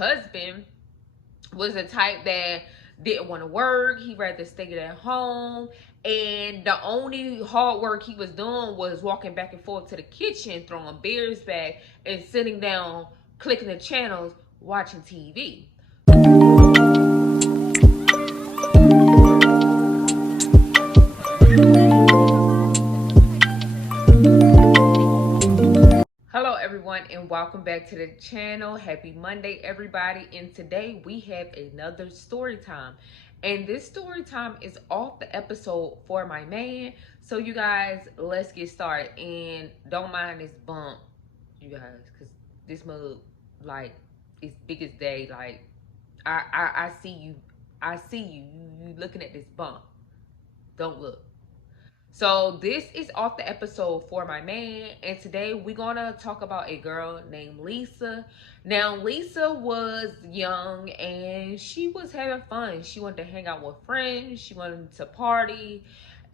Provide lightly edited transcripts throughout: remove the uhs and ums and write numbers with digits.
husband was the type that didn't want to work. He rather stay at home. And the only hard work he was doing was walking back and forth to the kitchen, throwing beers back, and sitting down, clicking the channels, watching TV. Hello everyone, and welcome back to the channel. Happy Monday everybody, and today we have another story time, and this story time is off the episode For My Man. So you guys, let's get started, and don't mind this bump, you guys, because this mug, like, it's big as day. Like, I see you, you looking at this bump. Don't look. So this is off the episode For My Man, and today we're gonna talk about a girl named Lisa. Now Lisa was young and she was having fun. She wanted to hang out with friends, she wanted to party,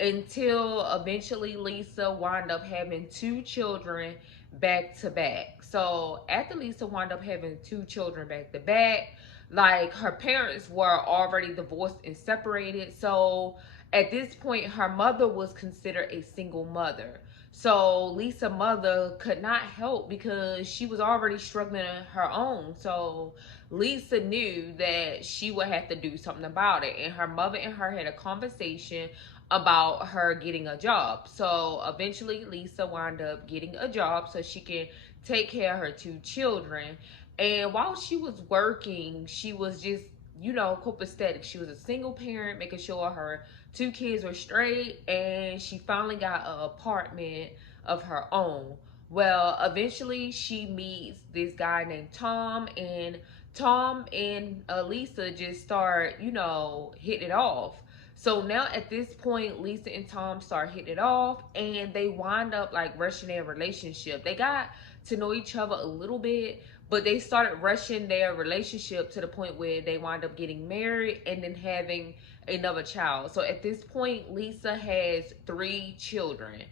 until eventually Lisa wound up having two children back to back. So after Lisa wound up having two children back to back, like, her parents were already divorced and separated. So at this point, her mother was considered a single mother. So Lisa's mother could not help because she was already struggling on her own. So Lisa knew that she would have to do something about it. And her mother and her had a conversation about her getting a job. So eventually Lisa wound up getting a job so she can take care of her two children. And while she was working, she was just, copacetic. She was a single parent, making sure her two kids were straight, and she finally got an apartment of her own. Well, eventually she meets this guy named Tom, and Tom and Lisa just start, hitting it off. So now at this point, Lisa and Tom start hitting it off, and they wind up like rushing their relationship. They got to know each other a little bit, but they started rushing their relationship to the point where they wind up getting married and then having another child. So at this point, Lisa has three children.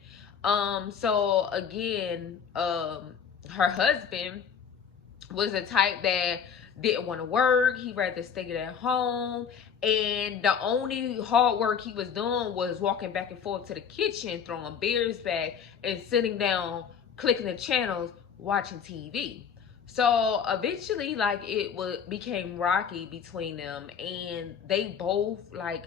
So again, her husband was the type that didn't want to work. He rather stay at home. And the only hard work he was doing was walking back and forth to the kitchen, throwing beers back, and sitting down, clicking the channels, watching TV. So eventually, like, became rocky between them, and they both like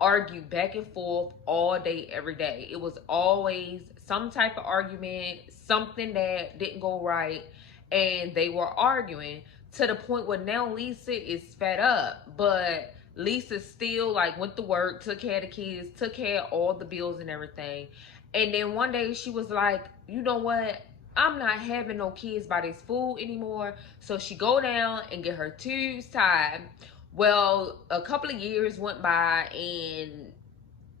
argued back and forth all day, every day. It was always some type of argument, something that didn't go right, and they were arguing to the point where now Lisa is fed up. But Lisa still like went to work, took care of the kids, took care of all the bills and everything. And then one day she was like, you know what? I'm not having no kids by this fool anymore. So she go down and get her tubes tied. Well, a couple of years went by and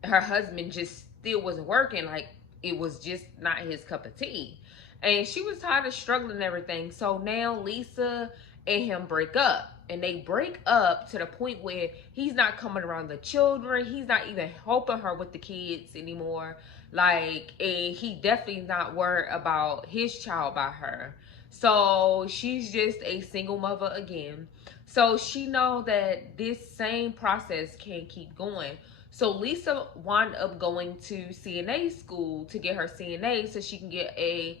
her husband just still wasn't working. Like, it was just not his cup of tea. And she was tired of struggling and everything. So now Lisa and him break up. And they break up to the point where he's not coming around the children. He's not even helping her with the kids anymore. Like, and he definitely not worried about his child by her. So she's just a single mother again. So she know that this same process can't keep going. So Lisa wound up going to CNA school to get her CNA so she can get a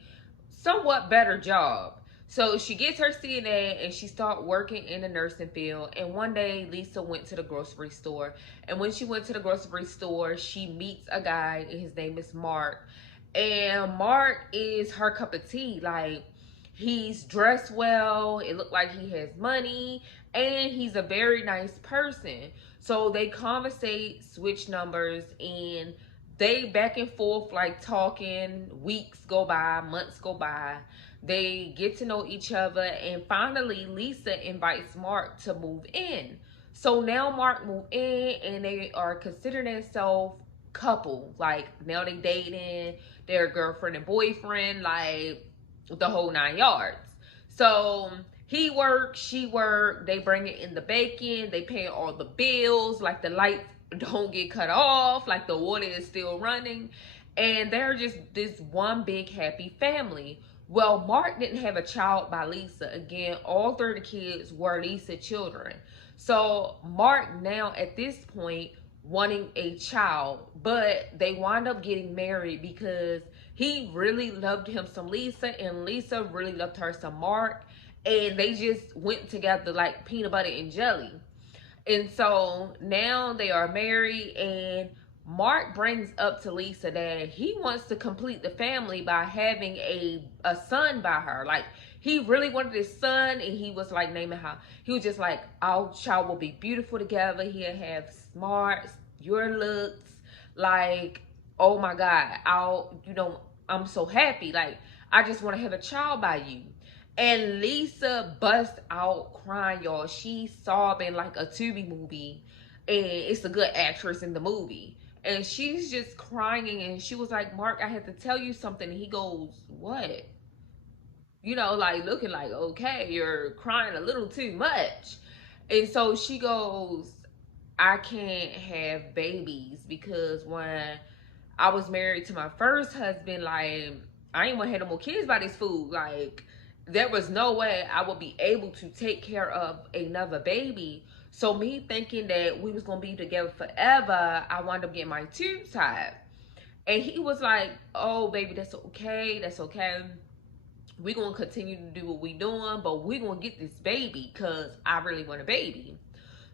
somewhat better job. So she gets her CNA and she started working in the nursing field. And one day Lisa went to the grocery store. And when she went to the grocery store, she meets a guy, and his name is Mark. And Mark is her cup of tea. Like, he's dressed well, it looked like he has money, and he's a very nice person. So they conversate, switch numbers, and they back and forth, like, talking. Weeks go by, months go by. They get to know each other, and finally Lisa invites Mark to move in. So now Mark moved in, and they are considering themselves couple. Like, now they dating, they're girlfriend and boyfriend, like the whole 9 yards. So he works, she work, they bring it in the bacon, they pay all the bills, like the lights don't get cut off, like the water is still running, and they're just this one big happy family. Well, Mark didn't have a child by Lisa. Again, all 30 kids were Lisa children. So Mark now at this point wanting a child, but they wind up getting married because he really loved him some Lisa, and Lisa really loved her some Mark, and they just went together like peanut butter and jelly. And so now they are married, and Mark brings up to Lisa that he wants to complete the family by having a son by her. Like, he really wanted his son, and he was like naming how he was just like, our child will be beautiful together. He'll have smarts, your looks, like, oh my God, I'm so happy. Like, I just want to have a child by you. And Lisa bust out crying, y'all. She's sobbing like a Tubi movie. And it's a good actress in the movie. And she's just crying. And she was like, Mark, I have to tell you something. And he goes, what? Like looking like, okay, you're crying a little too much. And so she goes, I can't have babies because when I was married to my first husband, like, I ain't want to have no more kids by this food. Like, there was no way I would be able to take care of another baby. So me thinking that we was going to be together forever, I wound up getting my tubes tied. And he was like, oh, baby, that's okay. That's okay. We're going to continue to do what we doing, but we're going to get this baby because I really want a baby.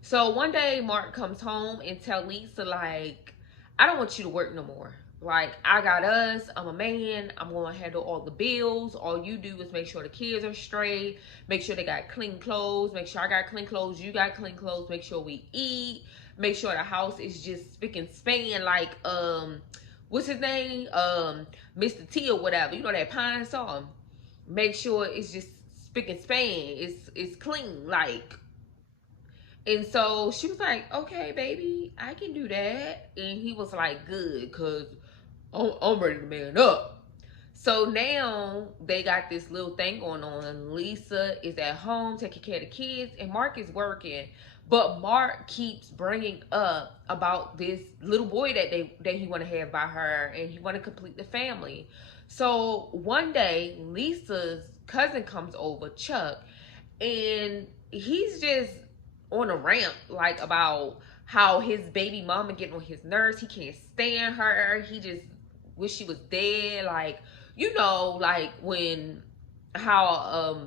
So one day, Mark comes home and tell Lisa, like, I don't want you to work no more. Like, I got us. I'm a man. I'm going to handle all the bills. All you do is make sure the kids are straight. Make sure they got clean clothes. Make sure I got clean clothes. You got clean clothes. Make sure we eat. Make sure the house is just spick and span. Like, what's his name? Mr. T or whatever. You know that Pine song. Make sure it's just spick and span. It's clean. Like, and so she was like, okay, baby, I can do that. And he was like, good, because I'm ready to man up. So now they got this little thing going on. Lisa is at home taking care of the kids, and Mark is working. But Mark keeps bringing up about this little boy that he want to have by her, and he want to complete the family. So one day, Lisa's cousin comes over, Chuck, and he's just on a rant, like, about how his baby mama getting on his nerves. He can't stand her. He just wish she was dead. Like, like when how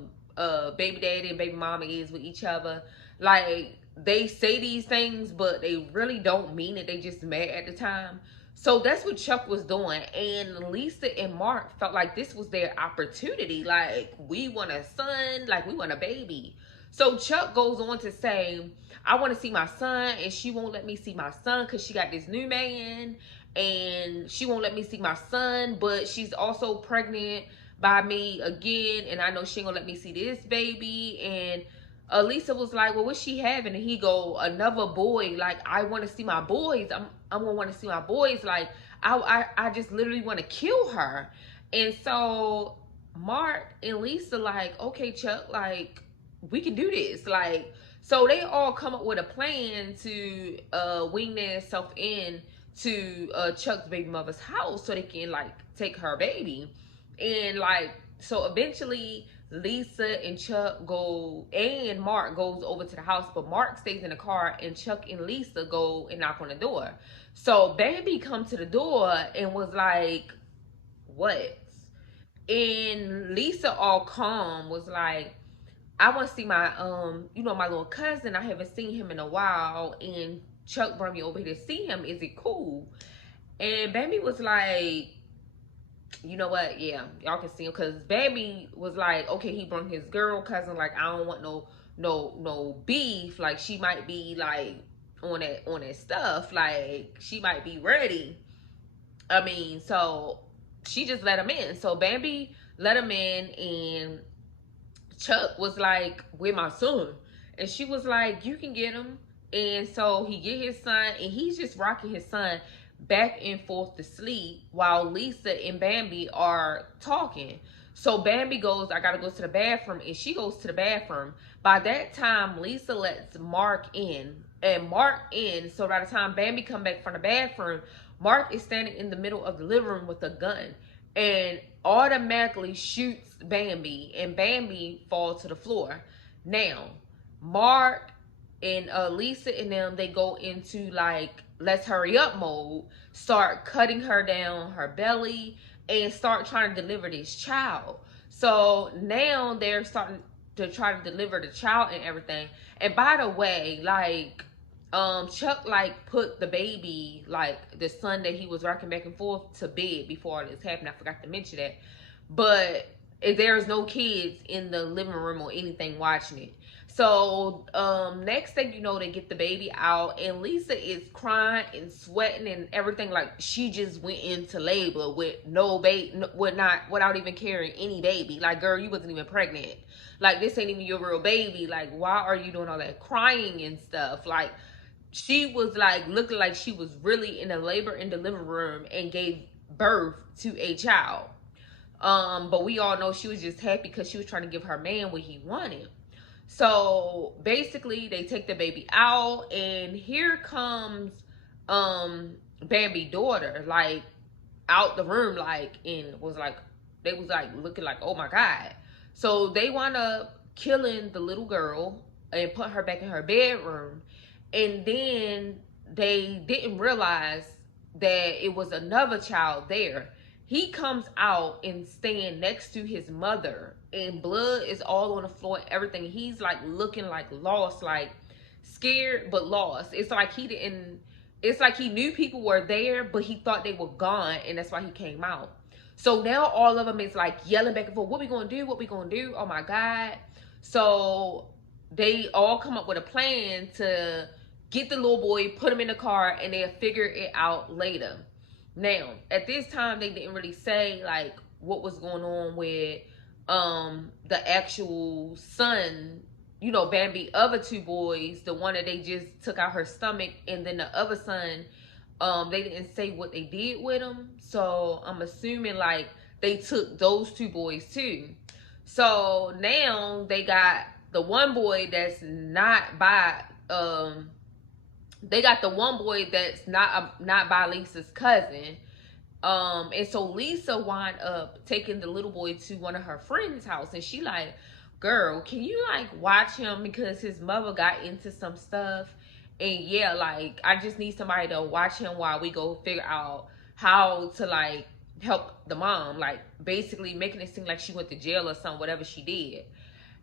baby daddy and baby mama is with each other. Like, they say these things, but they really don't mean it. They just mad at the time. So that's what Chuck was doing. And Lisa and Mark felt like this was their opportunity. Like, we want a son. Like, we want a baby. So Chuck goes on to say, I want to see my son, and she won't let me see my son because she got this new man, and she won't let me see my son, but she's also pregnant by me again, and I know she ain't gonna let me see this baby. And Lisa was like, well, what's she having? And he go, another boy. Like, I want to see my boys. I'm gonna want to see my boys. Like, I just literally want to kill her. And so Mark and Lisa like, okay, Chuck, like, we can do this. Like, so they all come up with a plan to wing themselves in to Chuck's baby mother's house so they can, like, take her baby. And, like, so eventually Lisa and Chuck go, and Mark goes over to the house, but Mark stays in the car, and Chuck and Lisa go and knock on the door. So Bambi come to the door and was like, what? And Lisa, all calm, was like, I want to see my, my little cousin. I haven't seen him in a while, and Chuck brought me over here to see him. Is it cool? And Bambi was like, you know what? Yeah, y'all can see him. Because Bambi was like, okay, he brought his girl cousin. Like, I don't want no beef. Like, she might be, like, on that stuff. Like, she might be ready. I mean, so she just let him in. So Bambi let him in, and Chuck was like, where my son? And she was like, you can get him. And so he get his son, and he's just rocking his son back and forth to sleep while Lisa and Bambi are talking. So Bambi goes, I gotta go to the bathroom, and she goes to the bathroom. By that time, Lisa lets Mark in, and Mark in. So by the time Bambi come back from the bathroom, Mark is standing in the middle of the living room with a gun. and automatically shoots Bambi, and Bambi falls to the floor. Now, Mark and Lisa and them, they go into like let's hurry up mode, start cutting her down her belly and start trying to deliver this child. So now they're starting to try to deliver the child and everything. And by the way, like Chuck like put the baby, like the son that he was rocking back and forth, to bed before all this happened. I forgot to mention that. But there's no kids in the living room or anything watching it. So next thing you know, they get the baby out, and Lisa is crying and sweating and everything, like she just went into labor with no baby, without even carrying any baby. Like, girl, you wasn't even pregnant. Like, this ain't even your real baby. Like, why are you doing all that crying and stuff? Like, she was like looking like she was really in a labor in the living room and gave birth to a child. But we all know she was just happy because she was trying to give her man what he wanted. So basically they take the baby out, and here comes Bambi daughter, like out the room, like, and was like, they was like looking like, oh my God. So they wound up killing the little girl and put her back in her bedroom. And then they didn't realize that it was another child there. He comes out and stand next to his mother, and blood is all on the floor and everything. He's like looking like lost, like scared but lost. It's like he didn't, it's like he knew people were there, but he thought they were gone, and that's why he came out. So now all of them is like yelling back and forth, what we gonna do, what we gonna do, oh my God. So they all come up with a plan to get the little boy, put him in the car, and they'll figure it out later. Now, at this time, they didn't really say like what was going on with the actual son, you know, Bambi other two boys, the one that they just took out her stomach, and then the other son, they didn't say what they did with him. So I'm assuming like they took those two boys too. So now they got the one boy that's not by they got the one boy that's not by Lisa's cousin. And so Lisa wound up taking the little boy to one of her friends' house, and she like, girl, can you like watch him because his mother got into some stuff, and yeah, like I just need somebody to watch him while we go figure out how to like help the mom, like basically making it seem like she went to jail or something, whatever she did.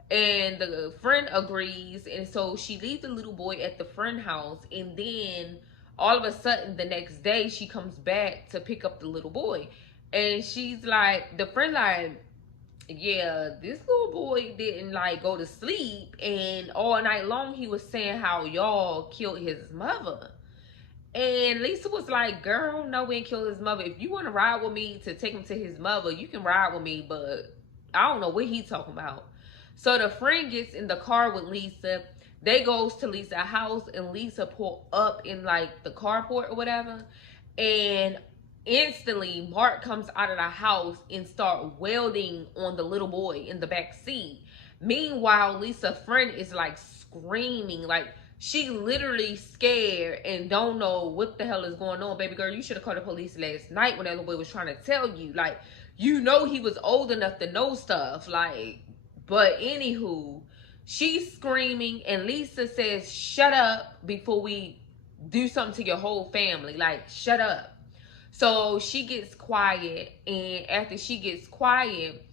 And the friend agrees, and so she leaves the little boy at the friend house, and then all of a sudden the next day she comes back to pick up the little boy, and she's like, the friend like, yeah, this little boy didn't like go to sleep, and all night long he was saying how y'all killed his mother. And Lisa was like, girl, no, we ain't killed his mother. If you want to ride with me to take him to his mother, you can ride with me, but I don't know what he's talking about. So the friend gets in the car with Lisa. They goes to Lisa's house, and Lisa pull up in like the carport or whatever. And instantly Mark comes out of the house and start welding on the little boy in the back seat. Meanwhile, Lisa's friend is like screaming, like she literally scared and don't know what the hell is going on. Baby girl, you should have called the police last night when that little boy was trying to tell you. Like, you know he was old enough to know stuff. Like, but anywho, she's screaming, and Lisa says, shut up before we do something to your whole family. Like, shut up. So she gets quiet, and after she gets quiet,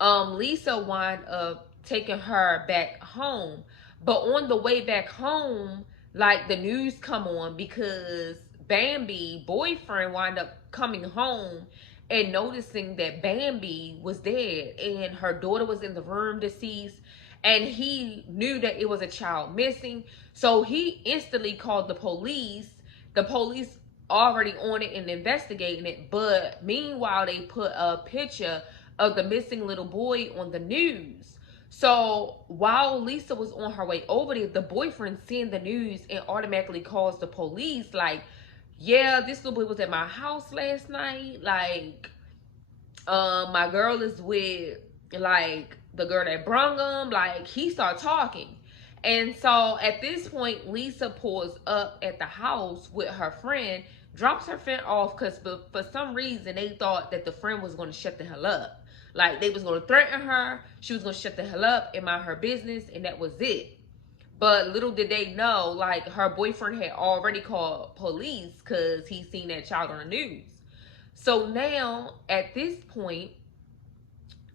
Lisa wound up taking her back home. But on the way back home, like the news come on because Bambi boyfriend wound up coming home and noticing that Bambi was dead and her daughter was in the room deceased, and he knew that it was a child missing. So he instantly called the police. The police already on it and investigating it, but meanwhile they put a picture of the missing little boy on the news. So while Lisa was on her way over there, the boyfriend seeing the news and automatically calls the police like, yeah, this little boy was at my house last night. Like, my girl is with, like, the girl that brung him. Like, he started talking. And so at this point, Lisa pulls up at the house with her friend. drops her friend off because for some reason they thought that the friend was going to shut the hell up. Like, they was going to threaten her, she was going to shut the hell up and mind her business, and that was it. But little did they know, like, her boyfriend had already called police because he seen that child on the news. So now, at this point,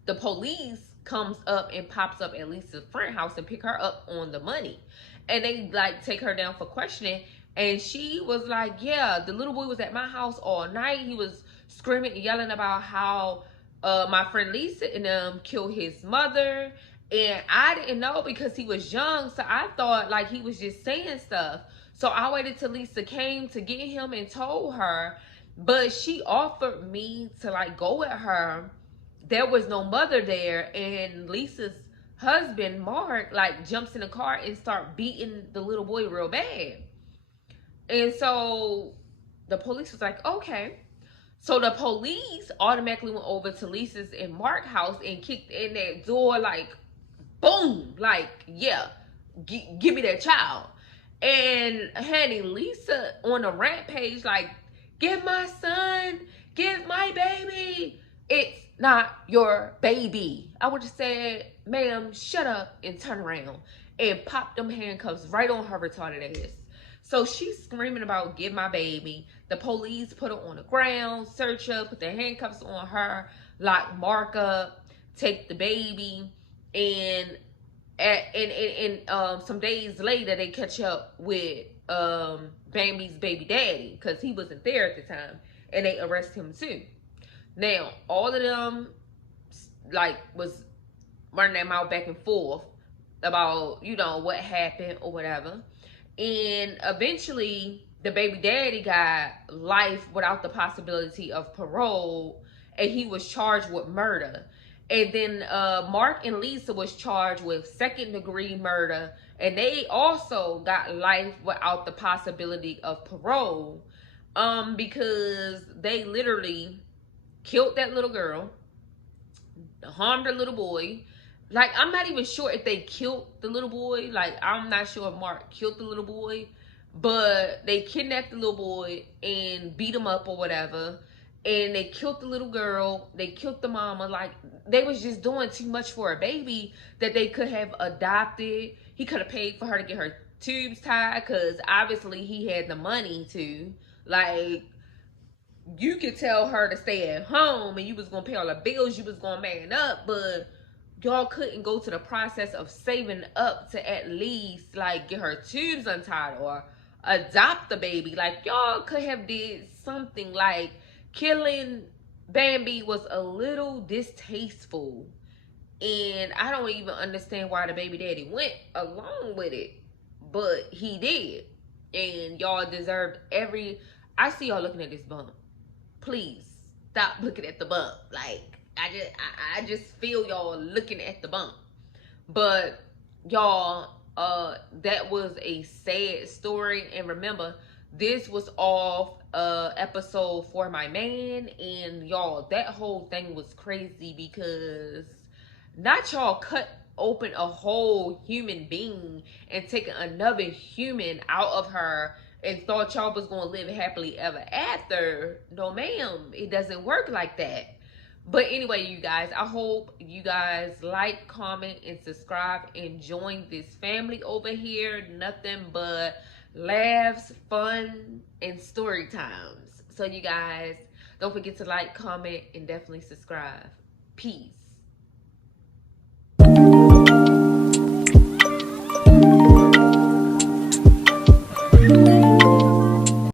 the police comes up and pops up at Lisa's friend house and pick her up on the money. And they, like, take her down for questioning. And she was like, yeah, the little boy was at my house all night. He was screaming and yelling about how my friend Lisa and them killed his mother. And I didn't know because he was young. So I thought, like, he was just saying stuff. So I waited till Lisa came to get him and told her. But she offered me to, like, go with her. There was no mother there. And Lisa's husband, Mark, like, jumps in the car and start beating the little boy real bad. And so the police was like, okay. So the police automatically went over to Lisa's and Mark's house and kicked in that door, like, boom, like, yeah, give me that child. And honey, Lisa on a rampage, like, give my son, give my baby. It's not your baby. I would have said, ma'am, shut up and turn around, and pop them handcuffs right on her retarded ass. So she's screaming about give my baby. The police put her on the ground, search her, put the handcuffs on her, lock Mark up, take the baby, and some days later they catch up with Bambi's baby daddy because he wasn't there at the time, and they arrest him too. Now all of them, like, was running their mouth back and forth about, you know, what happened or whatever. And eventually the baby daddy got life without the possibility of parole, and he was charged with murder. And then Mark and Lisa was charged with second-degree murder, and they also got life without the possibility of parole, because they literally killed that little girl, harmed her little boy. Like, I'm not even sure if they killed the little boy. Like, I'm not sure if Mark killed the little boy, but they kidnapped the little boy and beat him up or whatever. And they killed the little girl. They killed the mama. Like, they was just doing too much for a baby that they could have adopted. He could have paid for her to get her tubes tied because obviously he had the money to. Like, you could tell her to stay at home and you was going to pay all the bills. You was going to man up, but y'all couldn't go to the process of saving up to at least, like, get her tubes untied or adopt the baby. Like, y'all could have did something. Like, killing Bambi was a little distasteful, and I don't even understand why the baby daddy went along with it, but he did. And y'all deserved I see y'all looking at this bump. Please stop looking at the bump. Like, I just feel y'all looking at the bump. But y'all, that was a sad story. And remember, this was off episode For My Man. And y'all, that whole thing was crazy because not y'all cut open a whole human being and taking another human out of her and thought y'all was gonna live happily ever after. No, ma'am, it doesn't work like that. But anyway, you guys, I hope you guys like, comment, and subscribe and join this family over here. Nothing but laughs, fun, and story times. So you guys, don't forget to like, comment, and definitely subscribe. Peace.